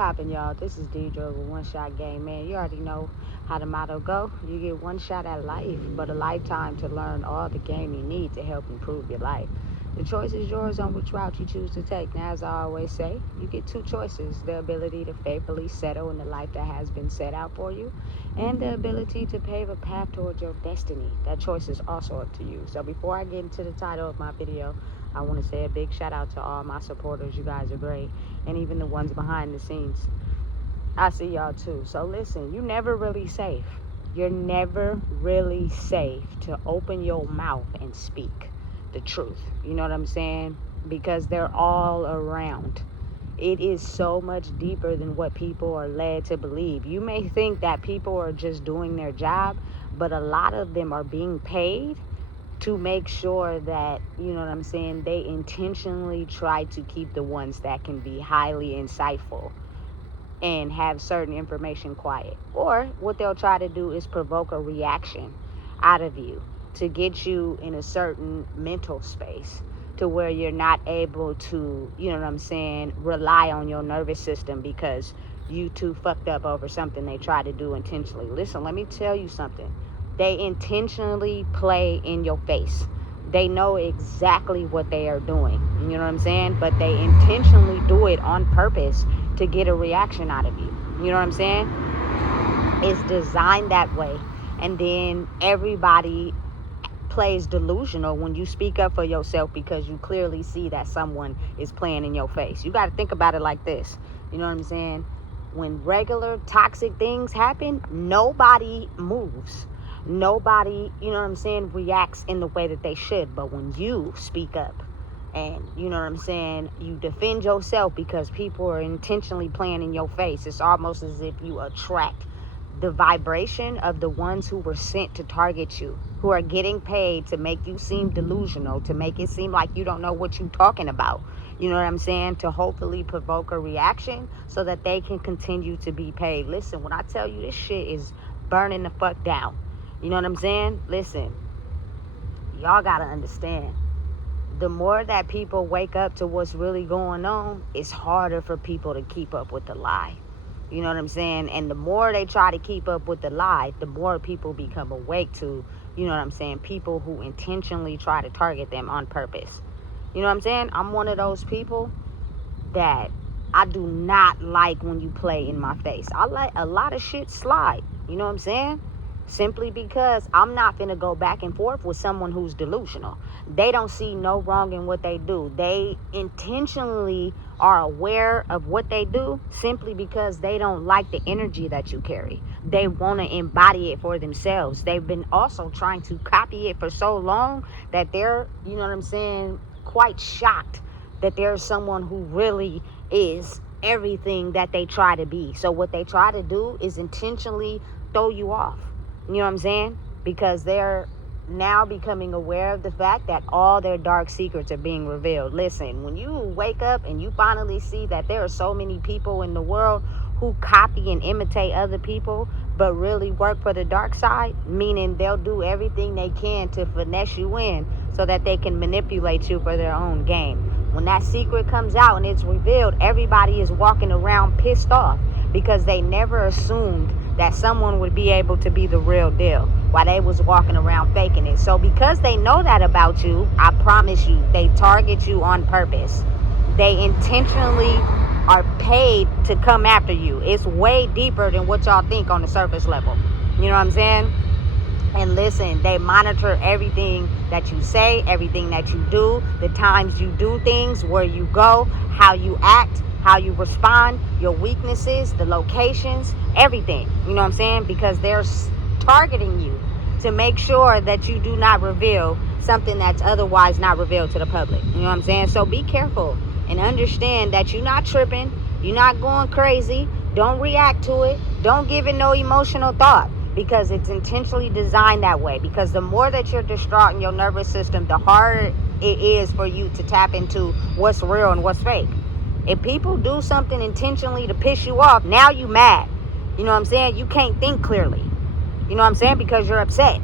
poppin', y'all? This is Deidre with One Shot Game. Man, you already know how the motto go. You get one shot at life, but a lifetime to learn all the game you need to help improve your life. The choice is yours on which route you choose to take. Now, as I always say, you get two choices: the ability to faithfully settle in the life that has been set out for you, and the ability to pave a path towards your destiny. That choice is also up to you. So before I get into the title of my video, I want to say a big shout out to all my supporters. You guys are great. And even the ones behind the scenes. I see y'all too. So listen, you're never really safe. You're never really safe to open your mouth and speak the truth. You know what I'm saying? Because they're all around. It is so much deeper than what people are led to believe. You may think that people are just doing their job, but a lot of them are being paid to make sure that, you know what I'm saying, they intentionally try to keep the ones that can be highly insightful and have certain information quiet. Or what they'll try to do is provoke a reaction out of you to get you in a certain mental space to where you're not able to, you know what I'm saying, rely on your nervous system because you too fucked up over something they try to do intentionally. Listen, let me tell you something. They intentionally play in your face. They know exactly what they are doing. You know what I'm saying? But they intentionally do it on purpose to get a reaction out of you. You know what I'm saying? It's designed that way. And then everybody plays delusional when you speak up for yourself because you clearly see that someone is playing in your face. You got to think about it like this. You know what I'm saying? When regular toxic things happen, nobody moves. Nobody, you know what I'm saying, reacts in the way that they should. But when you speak up and, you know what I'm saying, you defend yourself because people are intentionally playing in your face, it's almost as if you attract the vibration of the ones who were sent to target you, who are getting paid to make you seem delusional, to make it seem like you don't know what you're talking about. You know what I'm saying? To hopefully provoke a reaction so that they can continue to be paid. Listen, when I tell you this shit is burning the fuck down. You know what I'm saying? Listen, y'all gotta understand. The more that people wake up to what's really going on, it's harder for people to keep up with the lie. You know what I'm saying? And the more they try to keep up with the lie, the more people become awake to, you know what I'm saying, people who intentionally try to target them on purpose. You know what I'm saying? I'm one of those people that I do not like when you play in my face. I let a lot of shit slide. You know what I'm saying? Simply because I'm not finna go back and forth with someone who's delusional. They don't see no wrong in what they do. They intentionally are aware of what they do simply because they don't like the energy that you carry. They want to embody it for themselves. They've been also trying to copy it for so long that they're, you know what I'm saying, quite shocked that there's someone who really is everything that they try to be. So what they try to do is intentionally throw you off. You know what I'm saying? Because they're now becoming aware of the fact that all their dark secrets are being revealed. Listen, when you wake up and you finally see that there are so many people in the world who copy and imitate other people, but really work for the dark side, meaning they'll do everything they can to finesse you in so that they can manipulate you for their own game. When that secret comes out and it's revealed, everybody is walking around pissed off because they never assumed that someone would be able to be the real deal while they was walking around faking it. So because they know that about you, I promise you, they target you on purpose. They intentionally are paid to come after you. It's way deeper than what y'all think on the surface level. You know what I'm saying? And listen, they monitor everything that you say, everything that you do, the times you do things, where you go, how you act, how you respond, your weaknesses, the locations, everything. You know what I'm saying? Because they're targeting you to make sure that you do not reveal something that's otherwise not revealed to the public. You know what I'm saying? So be careful and understand that you're not tripping. You're not going crazy. Don't react to it. Don't give it no emotional thought because it's intentionally designed that way. Because the more that you're distraught in your nervous system, the harder it is for you to tap into what's real and what's fake. If people do something intentionally to piss you off, now you mad. You know what I'm saying? You can't think clearly. You know what I'm saying? Because you're upset.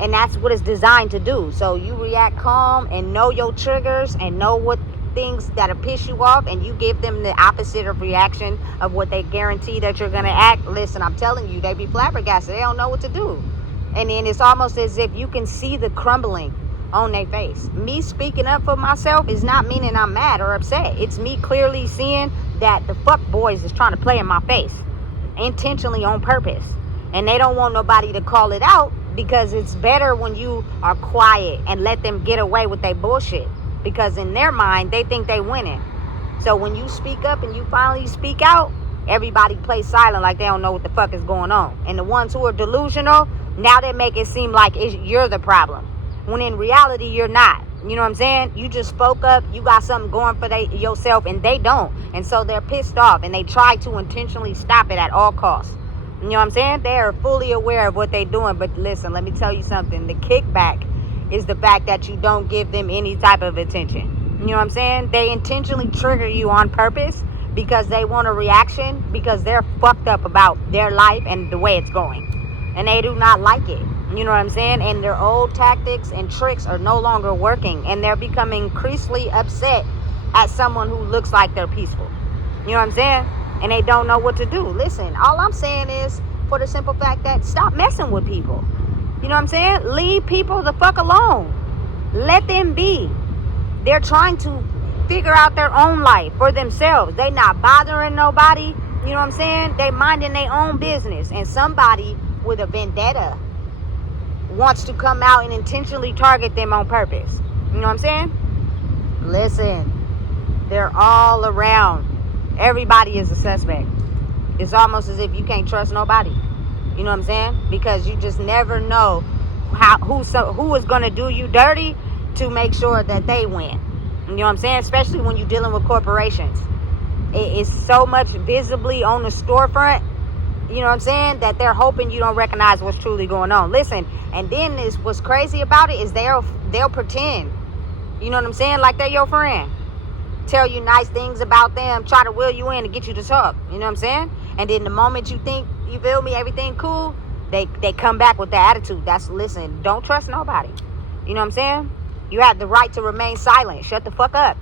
And that's what it's designed to do. So you react calm and know your triggers and know what things that'll piss you off, and you give them the opposite of reaction of what they guarantee that you're gonna act, listen, I'm telling you, they be flabbergasted. They don't know what to do. And then it's almost as if you can see the crumbling on their face. Me speaking up for myself is not meaning I'm mad or upset. It's me clearly seeing that the fuck boys is trying to play in my face, intentionally, on purpose. And they don't want nobody to call it out, because it's better when you are quiet and let them get away with their bullshit. Because in their mind, they think they winning. So when you speak up and you finally speak out, everybody plays silent like they don't know what the fuck is going on. And the ones who are delusional, now they make it seem like you're the problem, when in reality you're not. You know what I'm saying? You just spoke up, you got something going for yourself, and they don't. And so they're pissed off, and they try to intentionally stop it at all costs. You know what I'm saying? They are fully aware of what they're doing. But listen, let me tell you something. The kickback is the fact that you don't give them any type of attention. You know what I'm saying? They intentionally trigger you on purpose because they want a reaction, because they're fucked up about their life and the way it's going. And they do not like it. You know what I'm saying? And their old tactics and tricks are no longer working. And they're becoming increasingly upset at someone who looks like they're peaceful. You know what I'm saying? And they don't know what to do. Listen, all I'm saying is, for the simple fact that, stop messing with people. You know what I'm saying? Leave people the fuck alone. Let them be. They're trying to figure out their own life for themselves. They not bothering nobody. You know what I'm saying? They minding their own business. And somebody with a vendetta wants to come out and intentionally target them on purpose. You know what I'm saying? Listen, they're all around. Everybody is a suspect. It's almost as if you can't trust nobody. You know what I'm saying? Because you just never know who is going to do you dirty to make sure that they win. You know what I'm saying? Especially when you're dealing with corporations. It is so much visibly on the storefront, you know what I'm saying, that they're hoping you don't recognize what's truly going on. Listen, and then what's crazy about it is they'll pretend, you know what I'm saying, like they're your friend. Tell you nice things about them, try to will you in to get you to talk. You know what I'm saying? And then the moment you think, you feel me, everything cool, they come back with the attitude. Listen, don't trust nobody. You know what I'm saying? You have the right to remain silent. Shut the fuck up.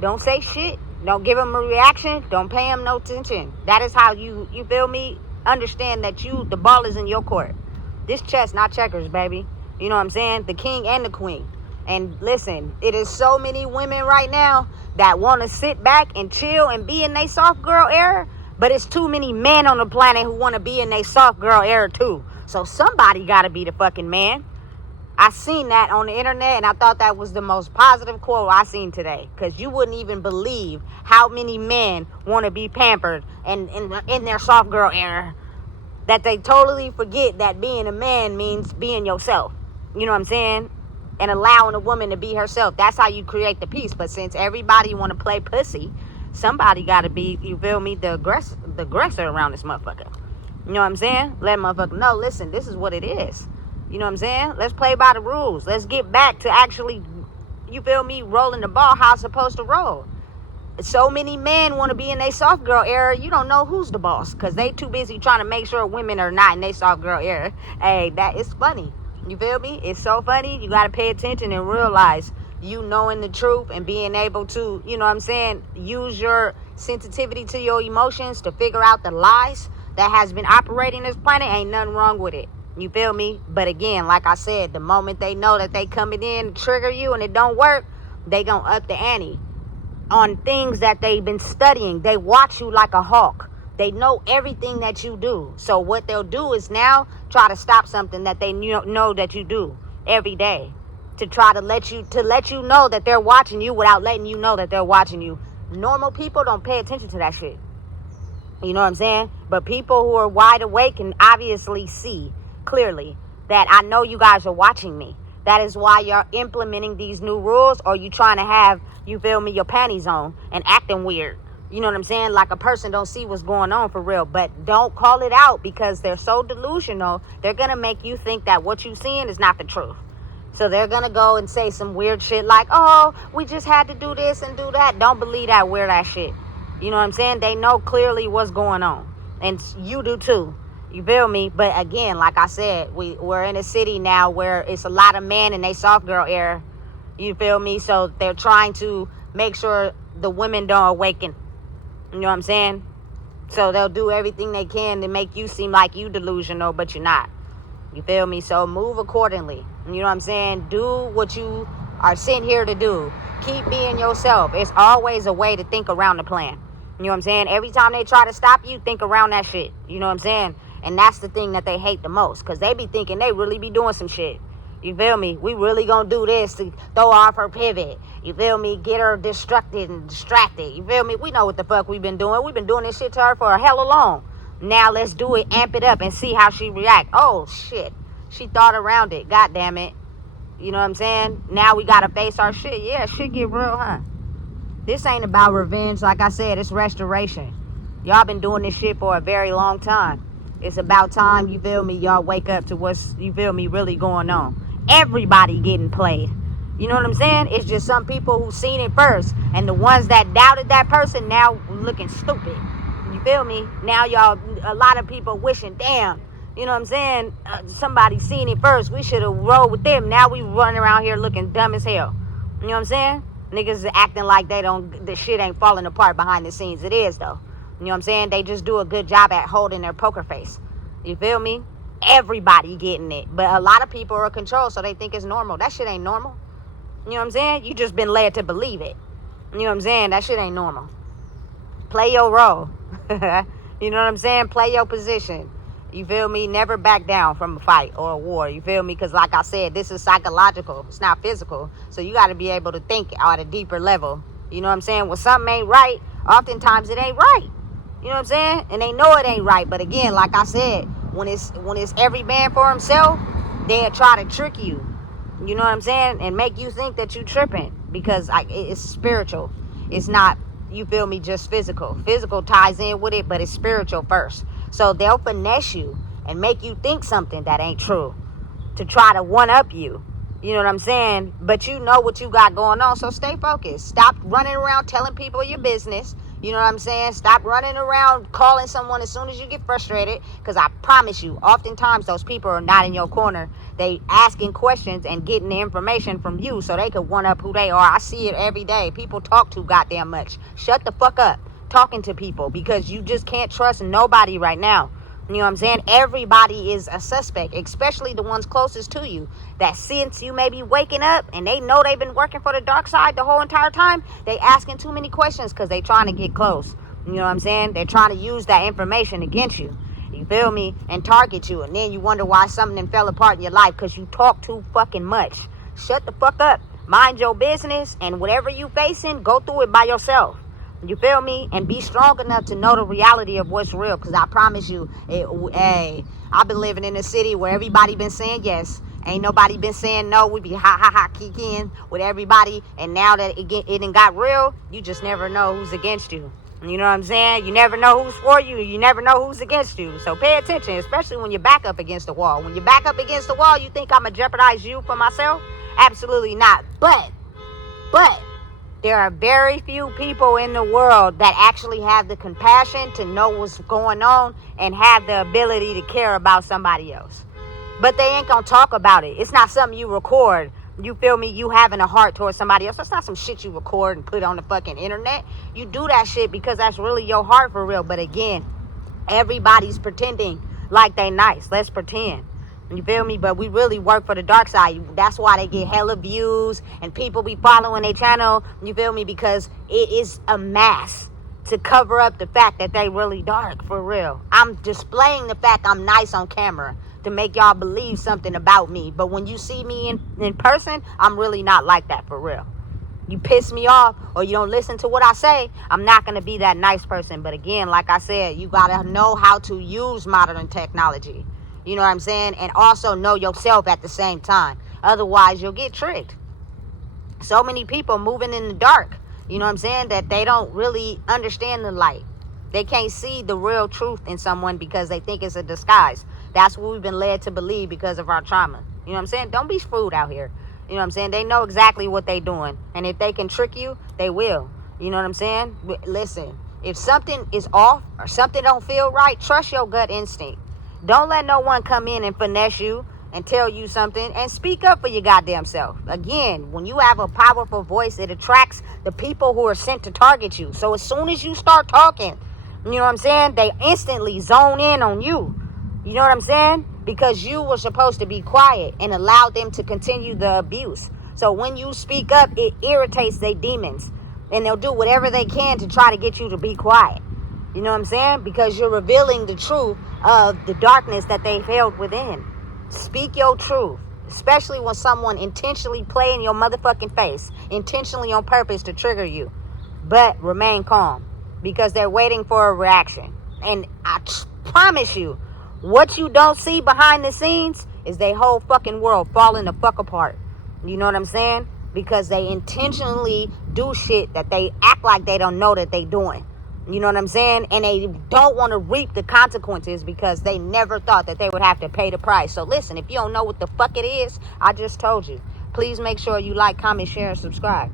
Don't say shit. Don't give them a reaction. Don't pay them no attention. That is how you feel me, understand that the ball is in your court. This chess, not checkers, baby. You know what I'm saying? The king and the queen. And listen, it is so many women right now that want to sit back and chill and be in their soft girl era, but it's too many men on the planet who want to be in their soft girl era too. So somebody got to be the fucking man. I seen that on the internet, and I thought that was the most positive quote I seen today, because you wouldn't even believe how many men want to be pampered and in their soft girl era, that they totally forget that being a man means being yourself. You know what I'm saying? And allowing a woman to be herself. That's how you create the peace. But since everybody want to play pussy, somebody got to be, you feel me, the aggressor around this motherfucker. You know what I'm saying? Let motherfucker know, listen, this is what it is. You know what I'm saying? Let's play by the rules. Let's get back to actually, you feel me, rolling the ball how it's supposed to roll. So many men want to be in their soft girl era, you don't know who's the boss, because they too busy trying to make sure women are not in their soft girl era. Hey, that is funny. You feel me? It's so funny. You got to pay attention and realize you knowing the truth and being able to, you know what I'm saying, use your sensitivity to your emotions to figure out the lies that has been operating this planet. Ain't nothing wrong with it. You feel me? But again, like I said, the moment they know that they coming in to trigger you and it don't work, they gonna up the ante on things that they've been studying. They watch you like a hawk. They know everything that you do. So what they'll do is now try to stop something that they know that you do every day, to try to let you know that they're watching you without letting you know that they're watching you. Normal people don't pay attention to that shit. You know what I'm saying? But people who are wide awake can obviously see clearly that I know you guys are watching me. That is why you're implementing these new rules, or you trying to have, you feel me, your panties on and acting weird. You know what I'm saying? Like a person don't see what's going on for real. But don't call it out, because they're so delusional. They're going to make you think that what you're seeing is not the truth. So they're going to go and say some weird shit like, oh, we just had to do this and do that. Don't believe that weird ass shit. You know what I'm saying? They know clearly what's going on. And you do too. You feel me? But again, like I said, we're in a city now where it's a lot of men in they soft girl era. You feel me? So they're trying to make sure the women don't awaken. You know what I'm saying? So they'll do everything they can to make you seem like you delusional, but you're not. You feel me? So move accordingly. You know what I'm saying? Do what you are sent here to do. Keep being yourself. It's always a way to think around the plan. You know what I'm saying? Every time they try to stop you, think around that shit. You know what I'm saying? And that's the thing that they hate the most, because they be thinking they really be doing some shit. You feel me? We really gonna do this to throw off her pivot. You feel me? Get her distracted and distracted. You feel me? We know what the fuck we've been doing. We've been doing this shit to her for a hella long. Now let's do it, amp it up, and see how she react. Oh, shit. She thought around it. God damn it. You know what I'm saying? Now we gotta face our shit. Yeah, shit get real, huh? This ain't about revenge. Like I said, it's restoration. Y'all been doing this shit for a very long time. It's about time, you feel me, y'all wake up to what's, you feel me, really going on. Everybody getting played. You know what I'm saying? It's just some people who seen it first. And the ones that doubted that person now looking stupid. You feel me? Now y'all, a lot of people wishing, damn, you know what I'm saying? Somebody seen it first. We should have rolled with them. Now we running around here looking dumb as hell. You know what I'm saying? Niggas is acting like the shit ain't falling apart behind the scenes. It is, though. You know what I'm saying? They just do a good job at holding their poker face. You feel me? Everybody getting it. But a lot of people are controlled, so they think it's normal. That shit ain't normal. You know what I'm saying? You just been led to believe it. You know what I'm saying? That shit ain't normal. Play your role. You know what I'm saying? Play your position. You feel me? Never back down from a fight or a war. You feel me? Because like I said, this is psychological. It's not physical. So you got to be able to think at a deeper level. You know what I'm saying? When something ain't right, oftentimes it ain't right. You know what I'm saying? And they know it ain't right. But again, like I said, when it's every man for himself, they'll try to trick you. You know what I'm saying? And make you think that you tripping. Because it's spiritual. It's not, you feel me, just physical. Physical ties in with it, but it's spiritual first. So they'll finesse you and make you think something that ain't true to try to one-up you. You know what I'm saying? But you know what you got going on, so stay focused. Stop running around telling people your business. You know what I'm saying? Stop running around calling someone as soon as you get frustrated, because I promise you, oftentimes those people are not in your corner. They asking questions and getting the information from you so they could one-up who they are. I see it every day. People talk too goddamn much. Shut the fuck up talking to people, because you just can't trust nobody right now. You know what I'm saying? Everybody is a suspect, especially the ones closest to you. That since you may be waking up and they know they've been working for the dark side the whole entire time, they asking too many questions because they trying to get close. You know what I'm saying? They're trying to use that information against you. You feel me? And target you. And then you wonder why something fell apart in your life, because you talk too fucking much. Shut the fuck up. Mind your business, and whatever you facing, go through it by yourself. You feel me? And be strong enough to know the reality of what's real. Because I promise you, I've been living in a city where everybody been saying yes. Ain't nobody been saying no. We be kicking with everybody. And now that it done got real, you just never know who's against you. You know what I'm saying? You never know who's for you. You never know who's against you. So pay attention, especially when you're back up against the wall. When you're back up against the wall, you think I'm going to jeopardize you for myself? Absolutely not. But there are very few people in the world that actually have the compassion to know what's going on and have the ability to care about somebody else. But they ain't gonna talk about it. It's not something you record. You feel me? You having a heart towards somebody else. That's not some shit you record and put on the fucking internet. You do that shit because that's really your heart for real. But again, everybody's pretending like they nice. Let's pretend. You feel me? But we really work for the dark side. That's why they get hella views and people be following their channel. You feel me? Because it is a mask to cover up the fact that they really dark for real. I'm displaying the fact I'm nice on camera to make y'all believe something about me. But when you see me in person, I'm really not like that for real. You piss me off or you don't listen to what I say, I'm not going to be that nice person. But again, like I said, you got to know how to use modern technology. You know what I'm saying? And also know yourself at the same time. Otherwise, you'll get tricked. So many people moving in the dark, you know what I'm saying, that they don't really understand the light. They can't see the real truth in someone because they think it's a disguise. That's what we've been led to believe because of our trauma. You know what I'm saying? Don't be fooled out here. You know what I'm saying? They know exactly what they're doing. And if they can trick you, they will. You know what I'm saying? But listen, if something is off or something don't feel right, trust your gut instinct. Don't let no one come in and finesse you and tell you something and speak up for your goddamn self. Again, when you have a powerful voice, it attracts the people who are sent to target you. So as soon as you start talking, you know what I'm saying, they instantly zone in on you. You know what I'm saying? Because you were supposed to be quiet and allow them to continue the abuse. So when you speak up, it irritates their demons. And they'll do whatever they can to try to get you to be quiet. You know what I'm saying? Because you're revealing the truth of the darkness that they've held within. Speak your truth. Especially when someone intentionally play in your motherfucking face. Intentionally on purpose to trigger you. But remain calm. Because they're waiting for a reaction. And I promise you, what you don't see behind the scenes is their whole fucking world falling the fuck apart. You know what I'm saying? Because they intentionally do shit that they act like they don't know that they doing. You know what I'm saying? And they don't want to reap the consequences because they never thought that they would have to pay the price. So listen, if you don't know what the fuck it is, I just told you. Please make sure you like, comment, share, and subscribe.